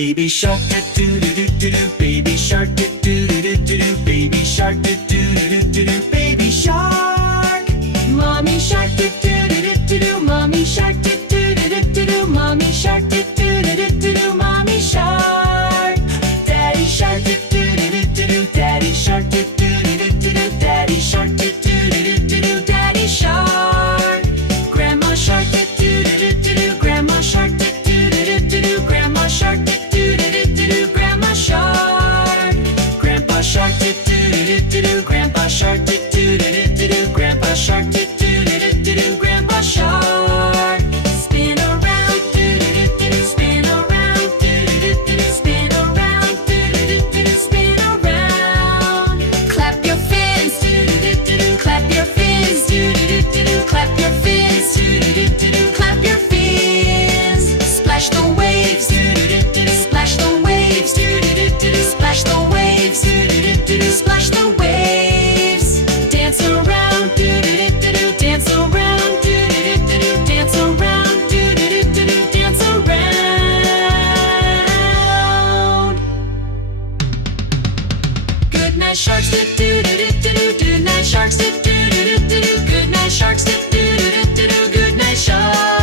Baby shark do do do do do. Baby shark do do do do do. Baby shark do do do do do. Baby shark. Mommy shark do do do do do. Mommy shark do do do do do. Mommy shark do do do do do. Mommy shark. Daddy shark do do do do do. Daddy shark do do do do do. Daddy shark do do do do do. Daddy shark. Grandma shark do do do do do. Grandma shark do do do do do. Grandma shark do do do do do. Grandma shark. Grandpa shark do do do do. Grandpa shark do do do do. Grandpa shark do do do do. Grandpa shark. Spin around, do do do do. Spin around, do do do do. Spin around, do do do do. Spin around. Clap your fins, do do do do. Clap your fins, do do do do. Clap your fins, do do do do. Clap your fins. Splash the waves, do do do do. Splash the waves, do do do do. Splash the waves, do do do do. Splash the waves. Dance around, do do do do. Dance around, do do do do. Dance around, do do do do. Dance around. Good night sharks, do do do do do. Good night sharks, do do do do do. Good night sharks, do do do do do. Good night sharks.